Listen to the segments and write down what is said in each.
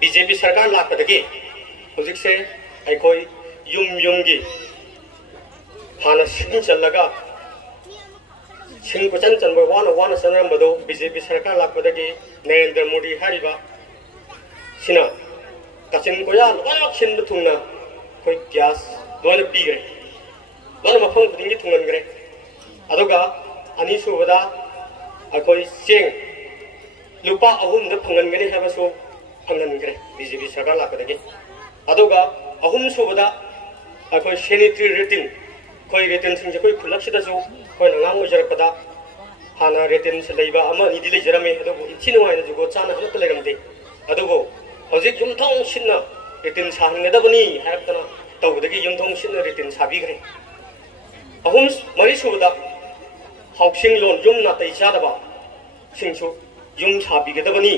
BJP सरकार लापदगी हुजिकसे अखोई yum की हाना सिंह चलगा सिंह कुचन चंब वाना वाना सनरमबदो बीजेपी सरकार लापदगी नरेंद्र मोदी हारिबा सिना कचिन कोया लोक सिन थुंगना कोई गैस लोन पीग्रे लोन मफम खुदिंगी थुंगनग्रे अदुगा अनीसुबदा अखोई सेंग लुपा अहुम द फंगनगने हैबसो फंगनग्रे बीजेपी सरकार लापदगी अदुगा अहुम सुबदा अखोई सैनिटरी रेटिन कोई रेटिन सिंजे कोई खुलक्सिदसु कोई नंगांग ओजरपदा हाना रेटिन से लेबा अमा निदि लेजरमे अदुगो इचिनो हायना जुगो चाना हलक लेरमदे अदुगो हजिक युमथोंग सिन्ना रेटिन साहनगदबनी हायतना तौबदगी युमथोंग सिन्ना रेटिन साबिग्रे अहुम मरी सुबदा हाउसिंग लोन युम नातै चादबा सिंसु युम साबिगदबनी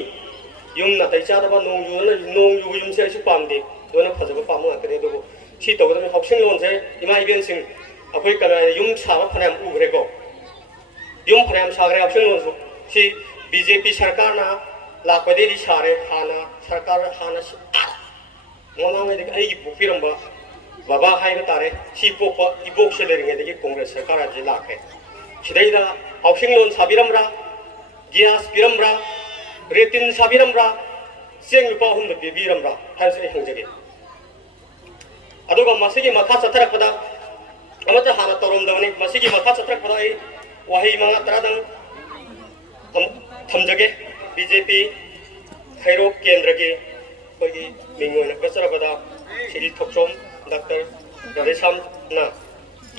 युम नातै चादबा नोंग यु युम से आइसु पामदे दोना फजब पाम नातरे दुगो सी तौबदमी हाउसिंग लोन से इमा इबेन सिंग अखोई कना युम साबा फनाम उग्रेको युम फनाम सागरे हाउसिंग लोन सु सी बीजेपी सरकार ना लापदेदी सारे हाना सरकार हाना ममांगदे आइगी पोपिरंबा बाबा हाइबा तारे सी पोपा इबोक से लेरिंगेदगी कांग्रेस सरकार आजि लाखे सिदैदा हाउसिंग लोन साबिरमरा गैस पिरमरा रेटिन साबिरमरा सेंग लुपा हुम बेबीरमरा हाइसे हंजगे अदुगा मसिगी मखा चथरकपदा अमता हाना तोरमदवनी मसिगी मखा चथरकपदा आई वही मंगा तरादंग थमजगे बीजेपी खैरोक केंद्र के कोई मिंगोन गसरबदा श्री थोकचोम डॉक्टर राधेश्याम ना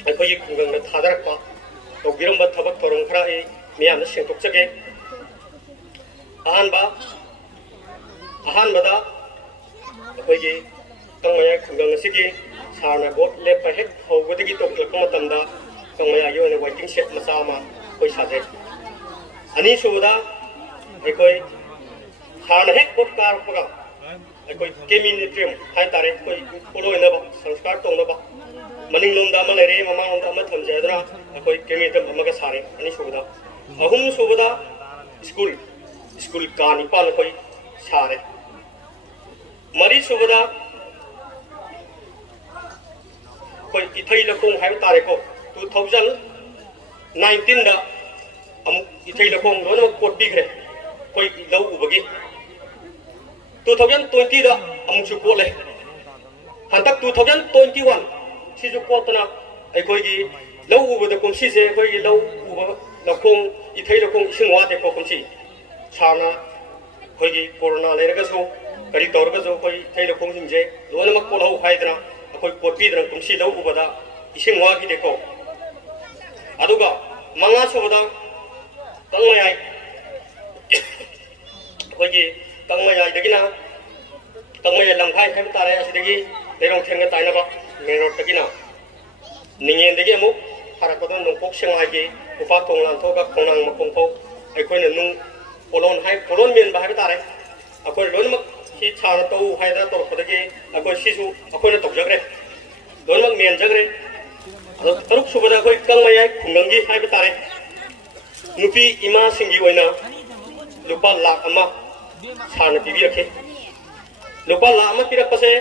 अखोई खुंगंग थादरकपा तौबिरंबा थबक थोरम खरा ए मियाम सेंथोकजगे अहानबदा अखोई तंगमया खुंगंग सिगी सारना बोट लेप हेक हौबदगी तोकलक मतमदा तंगमया योने वाइटिंग सेट मसामा कोई साजे अनि सुबदा अखोई सारना हेक बोट कारपगा अखोई केमिनेट्रियम हाय तारे कोई पुरोइनबा संस्कार तोंनबा मनिंग लोंदा अमा लेरे ममा लोंदा अमा थमजेदना अखोई केमिनेट्रियम अमगा सारे अनि सुबदा अहुम सुबदा स्कूल कानी पाल कोई सारे मरी सुबदा कोई इथई लकोंग हाय तारे को 2019 दा अमुक इथई लकोंग दोनो कोट बिग्रे कोई लौ उबगी 2020 दा अमुक सु कोले हंतक 2021 सिजु कोतना अखोई लौ उबदा कुमसी से अखोई लौ उब लकोंग इथई लकोंग इसिंग वादे को कुमसी साना अखोई कोरोना लेरगसु करी तौरगसु अखोई इथई लकोंग सिंजे लोनमक कोलहौ हायदना अखोई पोपीदना कुमसी लौ उबदा इसिंग वागी देखो अदुगा मंगा सुबदा तंगमयाय अखोई तंगमयाय दगिना तंगमयाय लंखाय है तारे असिदगी लेरों थेंगा ताइनबा मेरोड दगिना निंगेंदगी अमुक फारकदो नोंपोक सेंगायगी उफा तोंलांथोगा खोनांग मकोंथो अखोइना नुं पोलोन हाय पोलोन मेन बाहाय तारे अखोई लोनमक सी छाना तौ हायदा तोरपदगी अखोई सिसु अखोइना तोजग्रे लोनमक मेन जग्रे तरुक सुबदा अखोई कंगमयाय खुंगंगी हायबा तारे नुपी इमा सिंगी ओइना लुपा लाख अमा साना पिबिरखे लुपा लाख अमा पिरकपसे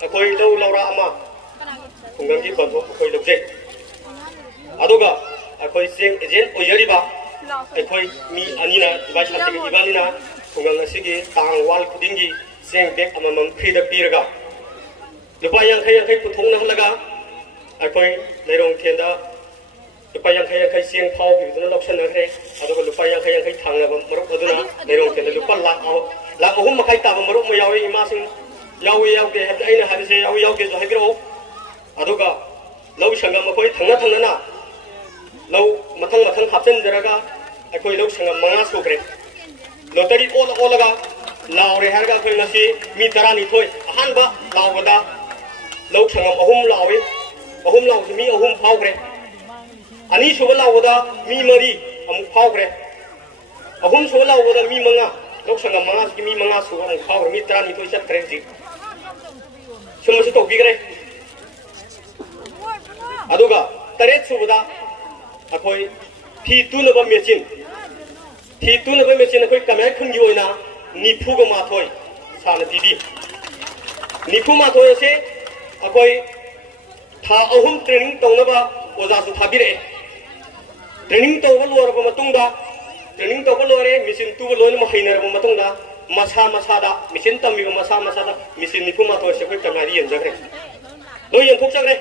अखोई लौ लौरा अमा खुंगंगी बंधो अखोई लुजे अदुगा अखोई सेंग एजेंट ओयरिबा अखोई मी अनिना इबाय साथिगे इबानिना खुंगंग असिगी तांग वाल खुदिंगी सेंग बेग अममम फ्रीदा पिरगा लुपा यांखै पुथोंना हलगा अखोई लेरों थेंदा लुपा यांखै सेंग फाव बिदुना लौसनखरे अदुगा लुपा यांखै थांगबा मरुक अदुना लेरों थेंदा लुपा लाख अहुम मखाय ताबा मरुक म यावे इमासिंग यावे यावदे हबदा अइना हाबिसे यावे यावदे जो हाइग्रो अदुगा लौ संगम अखोई थांना लौ मथंग हापचन जरगा अखोई लौ संगम मंगा सुग्रे लोटरी ओलगा लावरे हरगा अखोई नसी मी 12 अहानबा लावदा लौ संगम अहुम लावसे मी अहुम फावग्रे अनि सुबा लावदा मी मरी अमुक फावग्रे अहुम सुबा लावदा मी मंगा लौ संगम मंगा की मी मंगा सुबा अमुक फावग्रे मी 12 चत्रे जी सुमसे तोबिग्रे अदुगा तरेत सुबदा अखोई फी तुनबा मेचिन अखोई कमाय खुंगी ओइना 95 माथोय साना पीबी निफु माथोय से अकोई था अहुम ट्रेनिंग तौनबा ओजासु थाबिरे ट्रेनिंग तौबा लोरबा मतुंगा ट्रेनिंग तौबा लोरे मिसिन तुबा लोन महिनरबा मतुंगा मसा मसादा मिसिन तमिबा मसा मसादा मिसिन निफु माथोय से कोई कमारी यंजगरे लो यंथोक जगरे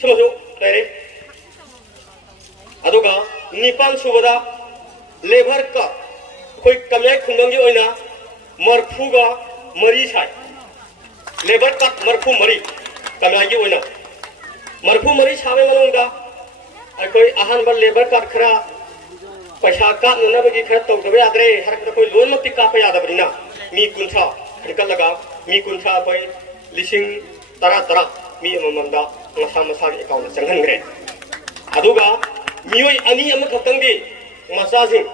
समझो तारे अदुगा निपान सुबदा लेबर का कोई कमाई खुंगंगी ओइना मरफुगा मरी साय लेबर का मरफु मरी कमाई ओइना मरफु मरी साबे मनोंगा कोई अहन बल लेबर का खरा पैसा का नबगी खरा तौदबे यादरे हर कोई लोन मति का पे यादबरिना मी कुंथा खरका लगा मी कुंथा कोई लिसिंग तरा तरा मी अममंदा मसा मसा अकाउंट चंगनग्रे अदुगा मियोय अनी अम खतंगी मसाजिंग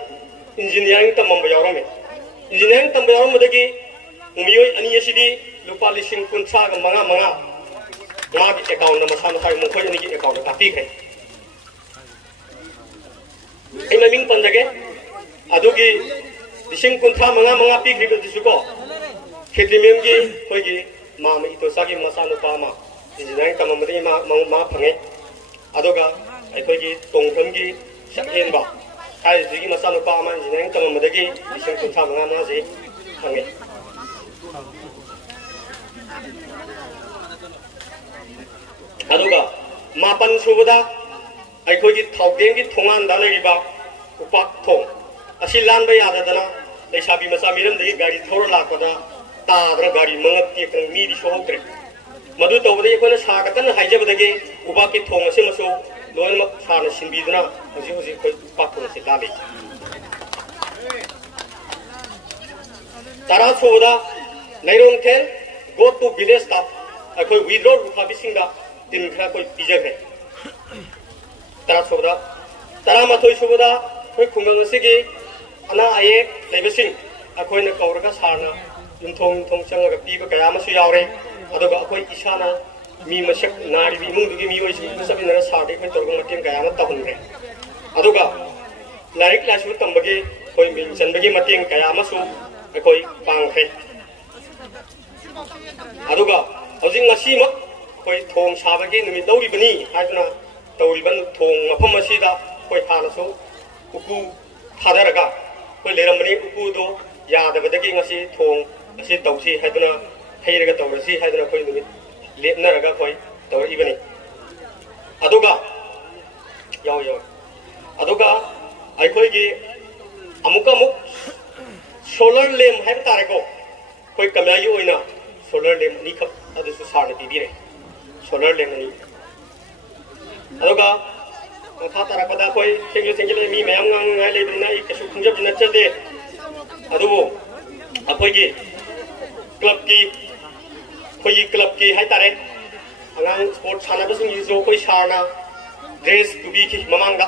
इंजीनियरिंग तमंब यावरमे इंजीनियरिंग तमंब यावरमदगी मियोय अनी असिदी लुपा लिसिंग कुंथा ग मंगा मंगा मागी अकाउंट मसा मसा मुखोय अनी की अकाउंट कापी है इ ममिंग पंजगे अदुगी लिसिंग कुंथा मंगा मंगा पी ग्रिब दिसुको खेतिमेंगी कोइगी माम इतोसागी मसा नुपा मा इंजीनियरिंग तमंबदगी मा फंगे अदुगा अखोगी तोंगफमगी सकहेनबा हाइजिगी मसा नुपा मा इंजीनियरिंग तमंबदगी लिसिंग कुंथा मंगा मंगा जे फंगे अदुगा मापन सुबदा अखोगी थाउदेंगी थोंगानदा लेरिबा उपाक थोंग असी लानबा याददना लेसाबी मसा मिरमदगी गाड़ी थौर लाकदा ताद्र गाड़ी मंगत तेकन मीदी सोहौत्रे मधु तौबदे अखोना सागा कन हाइजबदगे उबाकी थोंग असे मसो लोनमक साना सिनबीदना हुजी हुजी कोई उपाक थोंग से लाले तारा सोबदा नैरोंग थेन गो टू विलेज स्टाफ अखोई विड्रॉ रुखा बिसिंगा दिन खरा कोई पिजगरे तारा सोबदा तारा माथोय सोबदा कोई खुंगंग असेगी अना आये लेबसिंग अखोइना कौरगा सारना युमथोंग थोंग चंगा पीबा कया मसु यावरे अदुगा अखोई इसाना मी मसक नारी बी मुंगदुगी मी ओइसि सबिनरा साडे कोई तोरगा मतें कया म तहुनरे अदुगा लाइक लासु तंबगे कोई मिन चनबगे मतें कया मसु अखोई पांगखे अदुगा हौजिं ngasimak कोई थोंग साबगे नुमित दौरिबनी हाइदुना तौरिबन थोंग मफम असिदा कोई थानसु उकु थादरगा कोई लेरमबनी उकुदो यादबदगी ngasi थोंग असी तौसी हाइदुना हेरगा तौरसी हाइदुना कोई नुमित लेपनरगा कोई तौरिबनी अदुगा याव याव अदुगा अखोइगी अमुक सोलर लैम्प हाइब तारेको कोई कमाई ओइना सोलर लैम्प नि खप अदुसु सारना पीबीरे सोलर लैम्प नि अदुगा मखा तारकदा कोई सेंगल मी मयाम ngai लेबिना इ कसु खुंजब नचदे अदुबो अखोइगी क्लब की हाइ तारे अगांग स्पोर्ट सानाबसिंग जो कोई सारना ड्रेस तुबी की ममांगा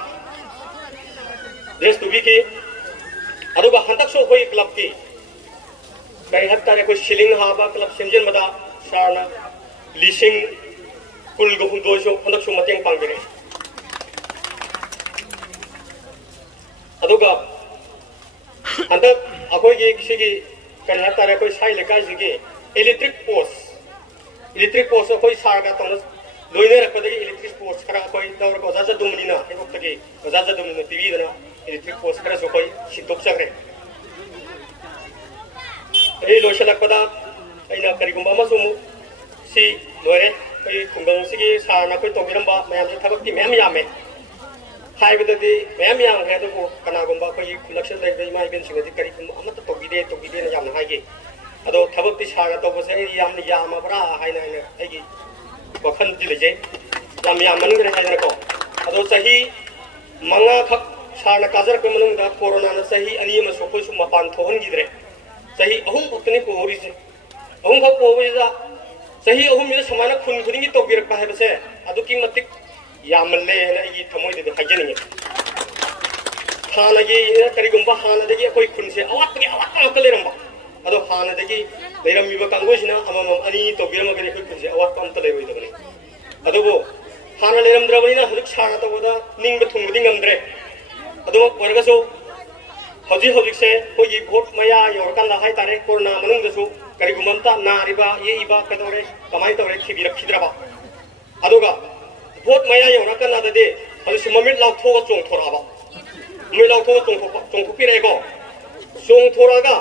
ड्रेस तुबी की अदुगा हंतक सो कोई क्लब की कई हद तारे कोई शिलिंग हाबा क्लब सेंजन मदा सारना लिसिंग कुल गहुं दोसो हंतक सो मतेंग पांगरे अदुगा हंतक अखोइगी किसिगी कई हद तारे कोई साइ लेकाय जिगी इलेक्ट्रिक पोस्ट कोई सारगा तंग लोइने रखदगी इलेक्ट्रिक पोस्ट खरा कोई दौर को जाजा दुमनिना हेबक्तगी जाजा दुमनिना टीवीदना इलेक्ट्रिक पोस्ट खरा सो कोई सिटोक सगरे ए लोशलकपदा अइना करिगुंबा अमसु सी लोरे कोई खुंगंग सिगी सारना कोई तोबिरंबा मयाम से थबक्ति मयाम यामे हाइबददी मयाम याम हेदबो कनागुंबा कोई खुलक्शन लेबे इमा इबेन सिगदि करिगुंबा अमत तोबिदे ना याम हाइगे अदो थबक्ति सागा तोबसे याम यामबरा हाइना आइगी वखन दिलेजे याम यामनगरे हाइनको अदो सही मंगा खक सारना काजर के मनुंगा कोरोना न सही अनि म सोको सु मपान थोहनगिद्रे सही अहुम भक्तनी पोरिसे अहुम खक पोबेजा सही अहुम मिले समाना खुन खुदिंगी तोबिरक हाइबसे अदुकी मतिक यामले न इ थमोइदे हाइजनिगे हानगी करिगुंबा हानदगी कोई खुनसे अवात लेरंबा अदो हानदगी लेरमिबा कांगोसिना अमम अनि तोबिरमगनि कोई खुनसे अवात अंत लेरोइदबनी अदुबो हाना लेरमद्रबनिना हुक सारा तबदा निंग थुंगदि ngमद्रे अदो वर्गसो हौजिक कोई भोट मया यौरकान ला हाइतारे कोरोना मनुंगदसु करिगुमंता नारिबा येइबा कदौरे कमाय तौरे थिबिरखिद्राबा अदुगा भोट मया यौरकान लाददे हौजिक ममिट लाउथो चोंथोराबा ममिट लाउथो चोंथोपिरेगो चोंथोरागा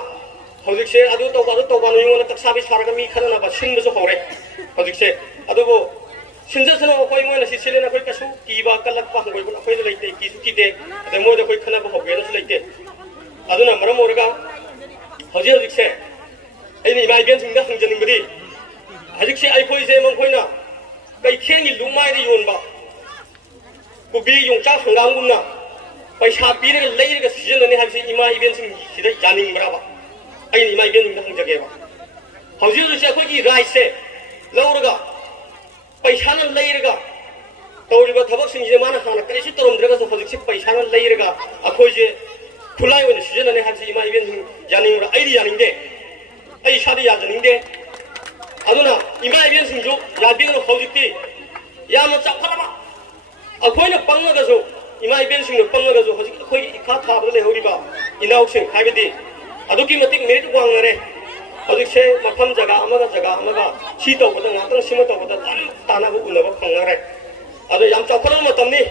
हौजिकसे अदु तौबा नुयंगोना तक्साबि सारगा मी खननाबा सिनबसु हौरे हौजिकसे अदुबो सिनजसनो अखोय मोयना सिसिलेना अखोय कसु कीबा कलकपा हंगोयबुना अखोय लेते कीसु कीदे अदे मोयदा अखोय खनाबा हौगेनसु लेते अदुना मरम ओरगा हौजिकसे अैनि इमा इबेनसिंगदा हंजनिंगबदि हौजिकसे अखोयसे मंखोयना कैखेंगि लुमायदे योनबा कुबि योंचा हंगामगुमना पैसा पीरगा लेरगा सिजनने हाबसे इमा इबेनसिंग सिदा जानिंगब्राबा अैनि इमा इबेनसिंगदा हंजगेबा हौजिकसे अखोयगि राइसे लौरगा पैसाना लेरगा तौरिबा थबकसिंगजे माना हाना करिसु तोरमद्रगासु हौजिकसे पैसाना लेरगा अखोयजे खुलाई ओइना सिजनने हाबसे इमा इबेनसिंग जानिंगब्रा अैदि जानिंगदे अै सादि याजनिंगदे अदुना इमा इबेनसिंगजु याबिगनो हौजिकति यामना चाखलाबा अखोयना पंगगासु इमा इबेनसिंगनो पंगगासु हौजिक अखोयगि इखा थाबदा लेहौरिबा इनाउसिंग हाइबदि अदुकि मतिक मेरिट वांगरे हौजिकसे मफम जगा अमगा सी तौबदा ngaktang sima tौबदा तानाबो उनबा फंगरे अदु याम चाखलाबा मतमनि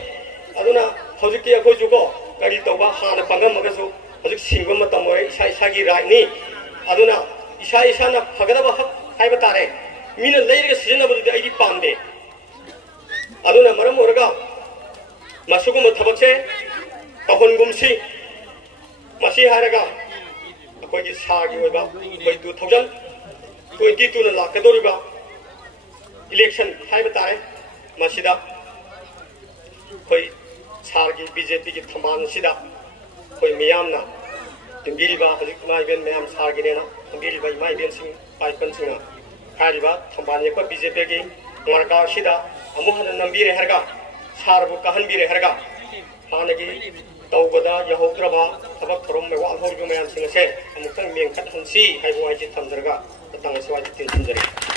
अदुना हौजिकि अखोयजुको गारि तौबा हाना पंगमगासु हौजिक सिंगम मतम ओइ इसा इसागी राइटनि अदुना इसा इसाना फगदबा हक हाइबा तारे मीना लेरगा सिजनबदि आइदि पामदे अदुना मरम ओरगा मसुगुम थबकसे तहनगुमसी मसी हारगा अखोयगि सागी ओइबा कोइ 2022 ना लाकदोरिबा इलेक्शन हाइबा तारे मसिदा कोइ सागी बीजेपी की थमान सिदा कोइ मियामना तिंबिरिबा हजिक माइबेन मैम सागिनेना तिंबिरिबा माइबेन सिंग पाइपन सिंगा हारिबा थंबाने को बीजेपी की मार्का सिदा अमुहन नंबीरे हरगा सारबु कहनबीरे हरगा हानगी तौबदा यहोद्रबा थबक थरोम में वाल होरगु मैम सिंगसे अमुक्तंग मेंखत हंसी हाइबो हाइजि थमजरगा तंग सवाजि तिन थमजरे